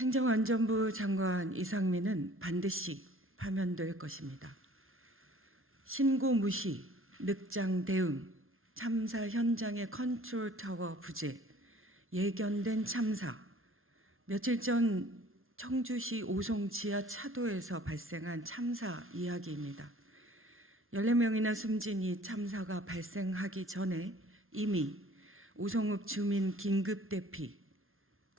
행정안전부 장관 이상민은 반드시 파면될 것입니다. 신고 무시, 늑장 대응, 참사 현장의 컨트롤 타워 부재, 예견된 참사, 며칠 전 청주시 오송 지하 차도에서 발생한 참사 이야기입니다. 14명이나 숨진 이 참사가 발생하기 전에 이미 오송읍 주민 긴급 대피,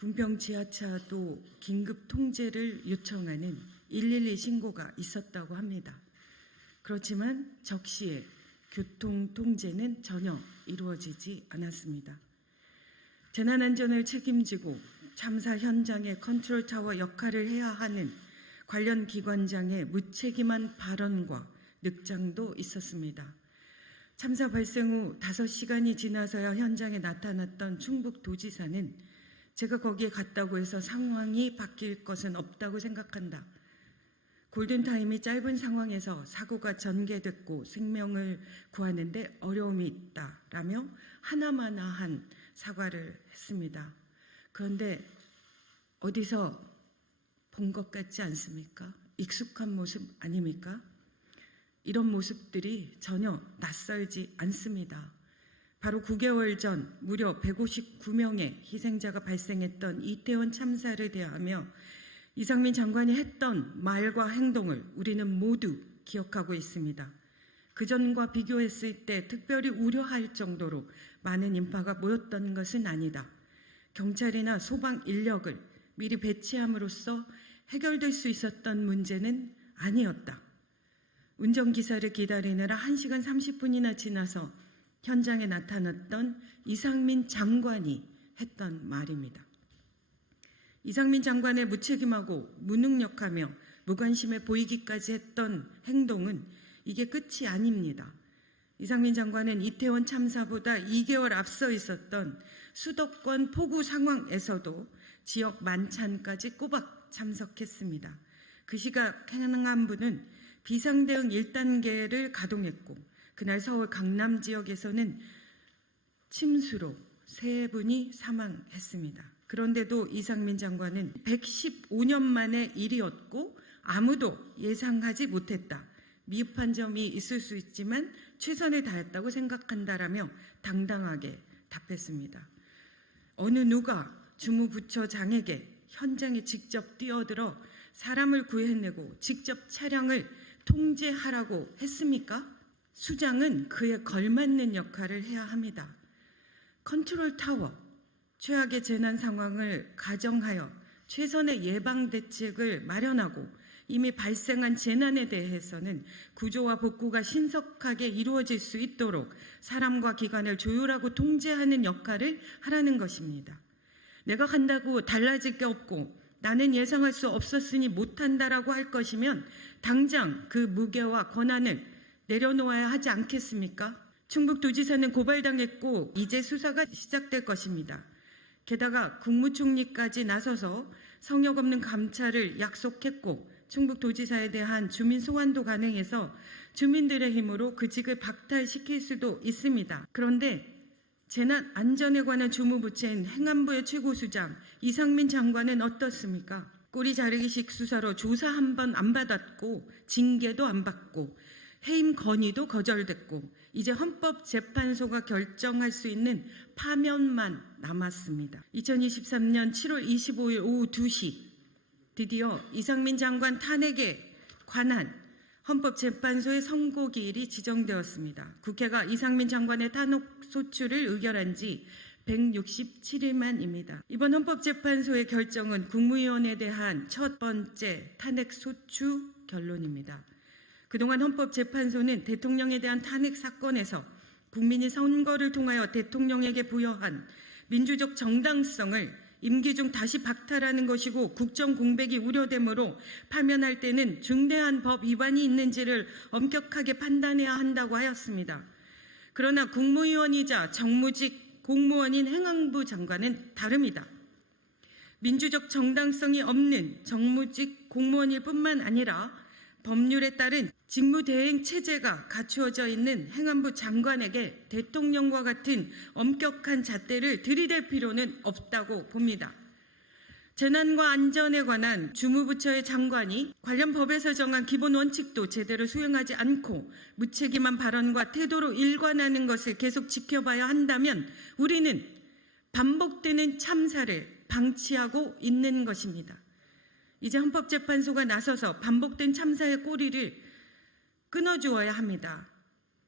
군평 지하차도 긴급 통제를 요청하는 112 신고가 있었다고 합니다. 그렇지만 적시에 교통 통제는 전혀 이루어지지 않았습니다. 재난안전을 책임지고 참사 현장의 컨트롤 타워 역할을 해야 하는 관련 기관장의 무책임한 발언과 늑장도 있었습니다. 참사 발생 후 5시간이 지나서야 현장에 나타났던 충북도지사는 제가 거기에 갔다고 해서 상황이 바뀔 것은 없다고 생각한다. 골든타임이 짧은 상황에서 사고가 전개됐고 생명을 구하는데 어려움이 있다라며 하나마나한 사과를 했습니다. 그런데 어디서 본 것 같지 않습니까? 익숙한 모습 아닙니까? 이런 모습들이 전혀 낯설지 않습니다. 바로 9개월 전 무려 159명의 희생자가 발생했던 이태원 참사를 대하며 이상민 장관이 했던 말과 행동을 우리는 모두 기억하고 있습니다. 그전과 비교했을 때 특별히 우려할 정도로 많은 인파가 모였던 것은 아니다. 경찰이나 소방 인력을 미리 배치함으로써 해결될 수 있었던 문제는 아니었다. 운전기사를 기다리느라 1시간 30분이나 지나서 현장에 나타났던 이상민 장관이 했던 말입니다. 이상민 장관의 무책임하고 무능력하며 무관심해 보이기까지 했던 행동은 이게 끝이 아닙니다. 이상민 장관은 이태원 참사보다 2개월 앞서 있었던 수도권 폭우 상황에서도 지역 만찬까지 꼬박 참석했습니다. 그 시각 행안부는 비상대응 1단계를 가동했고 그날 서울 강남 지역에서는 침수로 3분이 사망했습니다. 그런데도 이상민 장관은 115년 만의 일이었고 아무도 예상하지 못했다. 미흡한 점이 있을 수 있지만 최선을 다했다고 생각한다라며 당당하게 답했습니다. 어느 누가 주무부처장에게 현장에 직접 뛰어들어 사람을 구해내고 직접 차량을 통제하라고 했습니까? 수장은 그에 걸맞는 역할을 해야 합니다. 컨트롤 타워, 최악의 재난 상황을 가정하여 최선의 예방 대책을 마련하고 이미 발생한 재난에 대해서는 구조와 복구가 신속하게 이루어질 수 있도록 사람과 기관을 조율하고 통제하는 역할을 하라는 것입니다. 내가 간다고 달라질 게 없고 나는 예상할 수 없었으니 못한다라고 할 것이면 당장 그 무게와 권한을 내려놓아야 하지 않겠습니까? 충북도지사는 고발당했고 이제 수사가 시작될 것입니다. 게다가 국무총리까지 나서서 성역 없는 감찰을 약속했고 충북도지사에 대한 주민 소환도 가능해서 주민들의 힘으로 그 직을 박탈시킬 수도 있습니다. 그런데 재난안전에 관한 주무부처인 행안부의 최고수장 이상민 장관은 어떻습니까? 꼬리 자르기식 수사로 조사 한 번 안 받았고 징계도 안 받고 해임 건의도 거절됐고 이제 헌법재판소가 결정할 수 있는 파면만 남았습니다. 2023년 7월 25일 오후 2시 드디어 이상민 장관 탄핵에 관한 헌법재판소의 선고기일이 지정되었습니다. 국회가 이상민 장관의 탄핵 소추를 의결한 지 167일 만입니다. 이번 헌법재판소의 결정은 국무위원에 대한 첫 번째 탄핵 소추 결론입니다. 그동안 헌법재판소는 대통령에 대한 탄핵 사건에서 국민이 선거를 통하여 대통령에게 부여한 민주적 정당성을 임기 중 다시 박탈하는 것이고 국정 공백이 우려되므로 파면할 때는 중대한 법 위반이 있는지를 엄격하게 판단해야 한다고 하였습니다. 그러나 국무위원이자 정무직 공무원인 행안부 장관은 다릅니다. 민주적 정당성이 없는 정무직 공무원일 뿐만 아니라 법률에 따른 직무대행 체제가 갖추어져 있는 행안부 장관에게 대통령과 같은 엄격한 잣대를 들이댈 필요는 없다고 봅니다. 재난과 안전에 관한 주무부처의 장관이 관련 법에서 정한 기본 원칙도 제대로 수행하지 않고 무책임한 발언과 태도로 일관하는 것을 계속 지켜봐야 한다면 우리는 반복되는 참사를 방치하고 있는 것입니다. 이제 헌법재판소가 나서서 반복된 참사의 꼬리를 끊어주어야 합니다.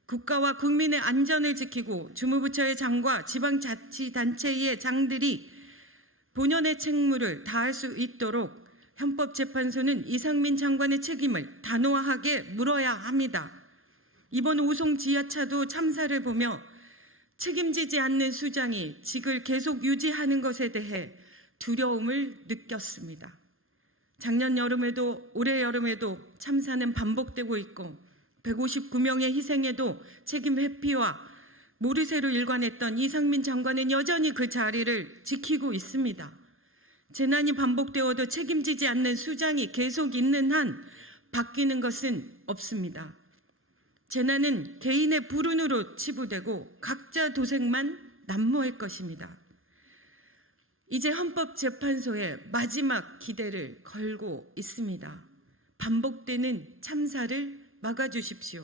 국가와 국민의 안전을 지키고 주무부처의 장과 지방자치단체의 장들이 본연의 책무를 다할 수 있도록 헌법재판소는 이상민 장관의 책임을 단호하게 물어야 합니다. 이번 오송 지하차도 참사를 보며 책임지지 않는 수장이 직을 계속 유지하는 것에 대해 두려움을 느꼈습니다. 작년 여름에도 올해 여름에도 참사는 반복되고 있고 159명의 희생에도 책임 회피와 모르쇠로 일관했던 이상민 장관은 여전히 그 자리를 지키고 있습니다. 재난이 반복되어도 책임지지 않는 수장이 계속 있는 한 바뀌는 것은 없습니다. 재난은 개인의 불운으로 치부되고 각자 도생만 난무할 것입니다. 이제 헌법재판소에 마지막 기대를 걸고 있습니다. 반복되는 참사를 막아주십시오.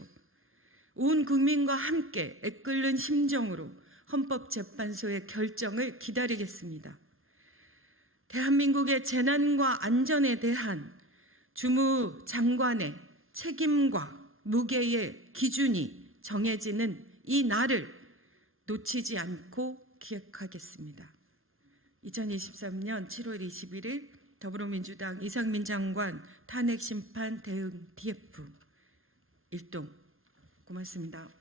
온 국민과 함께 애끓는 심정으로 헌법재판소의 결정을 기다리겠습니다. 대한민국의 재난과 안전에 대한 주무장관의 책임과 무게의 기준이 정해지는 이 날을 놓치지 않고 기획하겠습니다. 2023년 7월 21일 더불어민주당 이상민 장관 탄핵심판 대응 TF 일동 고맙습니다.